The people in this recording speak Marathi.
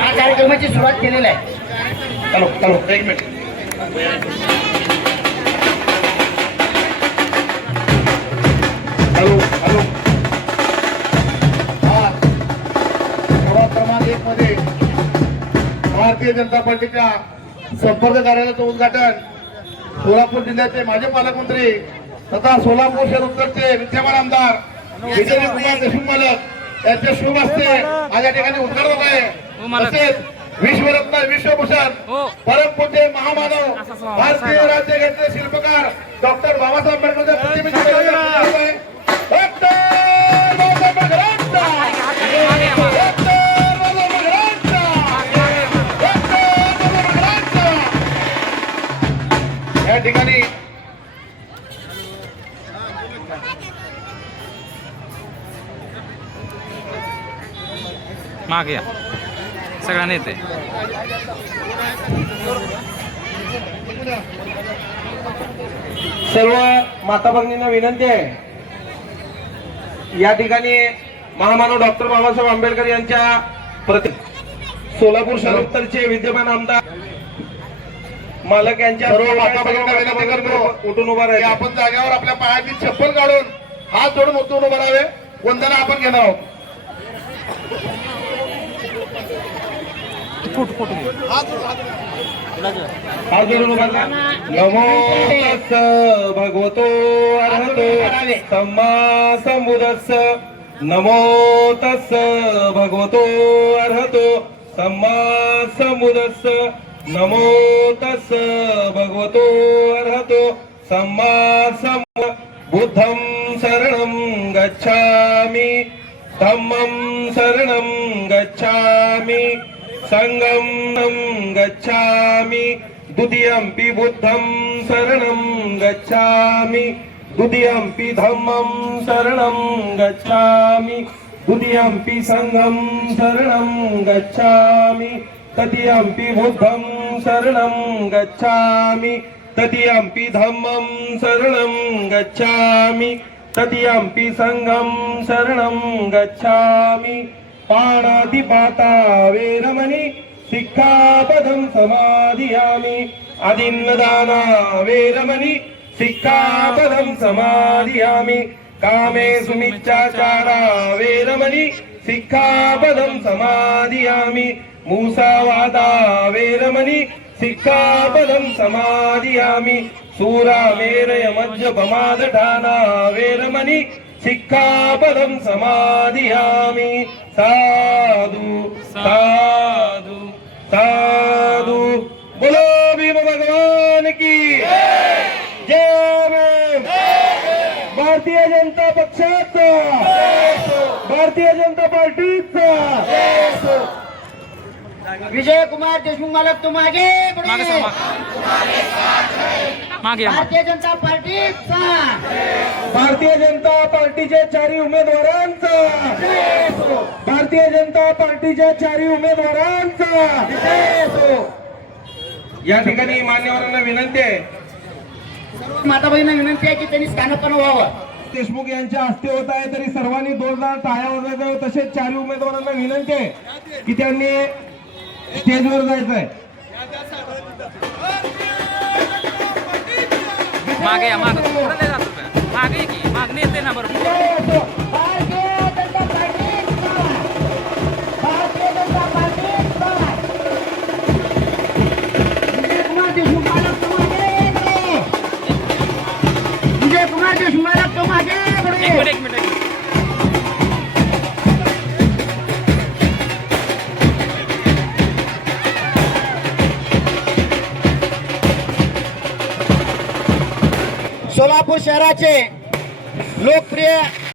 हा कार्यक्रमाची सुरुवात केलेली आहे. हॅलो हॅलो एक मिनिट. Hello hello. प्रभाग क्रमांक 1 मध्ये भारतीय जनता पार्टीच्या संपर्क कार्यालयाचं उद्घाटन सोलापूर जिल्ह्याचे माजी पालकमंत्री तथा सोलापूर शहर उत्तरचे विद्यमान आमदार विजय कुमार देशमुख मालक यांच्या शुभ हस्ते आज या ठिकाणी उद्घाटन होत आहे. तसेच विश्वरत्न विश्वभूषण परमपूज्य महामानव भारतीय राज्यघटनेचे शिल्पकार डॉक्टर बाबासाहेब आंबेडकरच्या प्रतिमेची या ठिकाणी मागे या सगळ्यांना येते. सर्व माता भगिनींना विनंती आहे, या ठिकाणी महामानव डॉक्टर बाबासाहेब आंबेडकर यांच्या प्रति सोलापूर शहर उत्तरचे विद्यमान आमदार मालक यांच्या सर्व माता भगिनींना विनंती करतो उठून उभा राहा. आपण जागेवर आपल्या पायाची चप्पल काढून हात जोडून उठून उभा राहावे. वंदना आपण घेणार आहोत. हात जोडून उभा राहा. नमो तस्स भगवतो अरहतो सम्मा संबुद्धस्स. नमो तस्स भगवतो अरहतो सम्मा संबुद्धस्स. नमो तस्स भगवतो अरहतो सम्मा संबुद्धस्स. बुद्धं शरणं गच्छामि धम्मं शरणं गच्छामि संघं गच्छामि द्वितीयंपि बुद्धं शरणं गच्छामि द्वितीयंपि धम्मं शरणं गच्छामि द्वितीयंपि संघं शरणं गच्छामि तृतीयंपि बुद्धं शरणं गच्छामि तृतीयंपि धम्मं शरणं गच्छामि तृतीयंपि संघं शरणं गच्छामि. पाणातिपाता वेरमणि सिक्खापदं समादियामि. आदिन्नदाना वेरमणि सिक्खापदं समादियामि. कामेषु मिच्छाचारा वेरमणि सिक्खापदं समादियामि. मूसावादा वेरमणि सिक्खापदं समादियामि. सूरामेरय मज्जपमादठाना वेरमणि सिक्खापदं समादियामि. साधु साधु साधु. बोलो भीम भगवान की जय भीम. भारतीय जनता पक्षाचा भारतीय जनता पार्टीचा विजय कुमार देशमुख मालक तुम आगे मागे सर, मागे या. भारतीय जनता पार्टीचा भारतीय जनता पार्टीच्या चारही उमेदवारांचा भारतीय जनता पार्टीच्या चारही उमेदवारांचा या ठिकाणी मान्यवरांना विनंती आहे, माता बहिणींना विनंती आहे की त्यांनी स्थानापन्न व्हावं. देशमुख यांच्या हस्ते होत आहे तरी सर्वांनी जोरदार टाळ्या वाजवायच्या. तसेच चारही उमेदवारांना विनंती आहे की त्यांनी स्टेजवर जायचंय. मागे या मागे पुढे नाही जात तुम्ही. मागे की मागणी येते ना बरोबर. भारतीय जनता पार्टीचा भारतीय जनता पार्टीचा विजय कुमार देशमुख मालक तुम आगे. विजय कुमार देशमुख मालक तुम आगे. एक मिनिट सोलापूर शहराचे लोकप्रिय